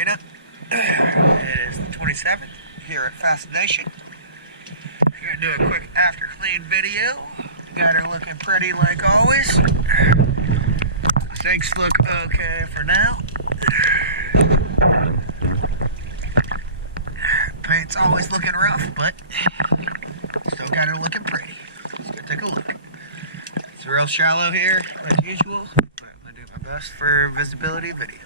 Marina. It is the 27th here at Facination. I'm going to do a quick after clean video. Got her looking pretty like always. Things look okay for now. Paint's always looking rough, but still got her looking pretty. Let's go take a look. It's real shallow here, as usual. I'm going to do my best for visibility video.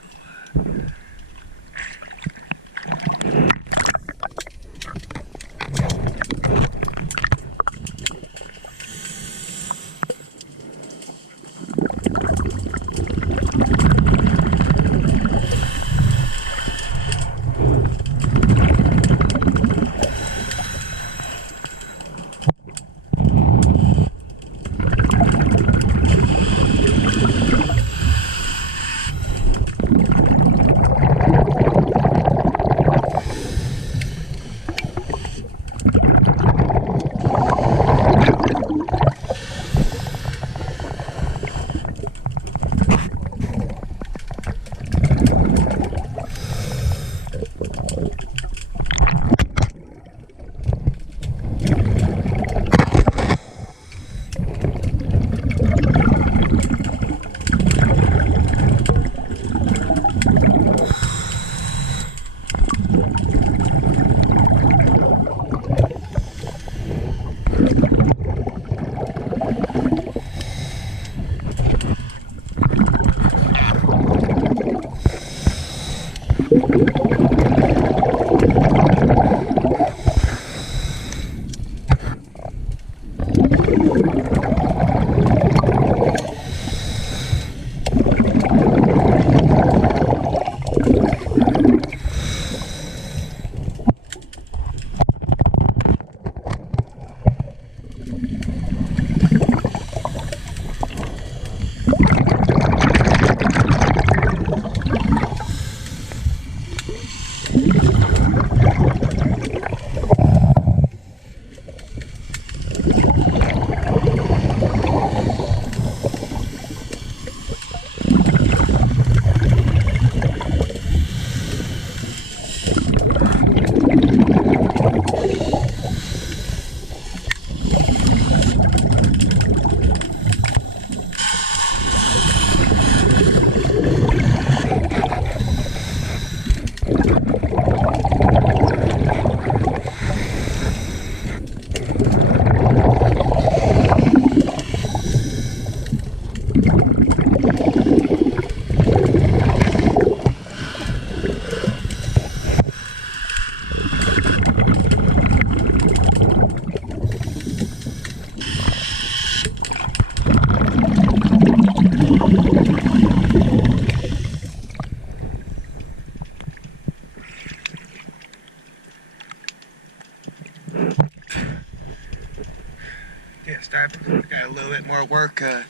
Got a little bit more work to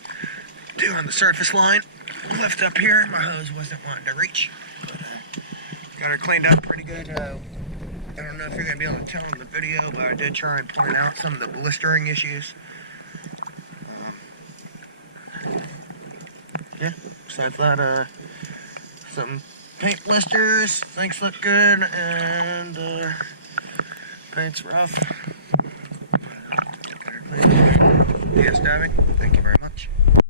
do on the surface line. Left up here, my hose wasn't wanting to reach, but got her cleaned up pretty good. I don't know if you're going to be able to tell in the video, but I did try and point out some of the blistering issues. Yeah, besides that, some paint blisters, things look good, and paint's rough. Yes, diving. Thank you very much.